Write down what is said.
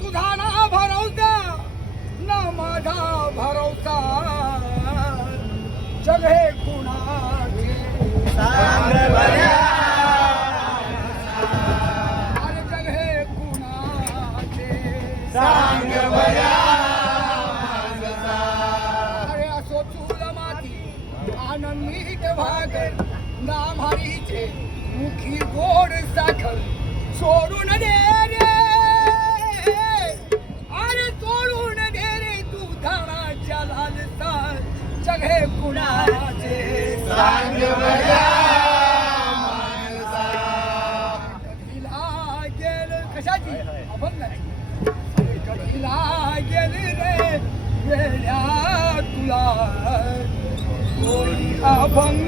तुझा ना भरवसा ना माझा भरवसा जग हे कुणाचे सांग बऱ्या अरे जग हे कुणाचे सांग बऱ्या अरे असो चूल माती आनंदीत भागर नामारीचे मुखी गोड साखर सोडून दे रे अरे सोडून दे रे तू धनाच्या लालसा जग हे कुणाचे सांग बऱ्या कधीला गेल कशाची अभंगाची कधीला गेल रे वेड्या तुला कोणी अभंग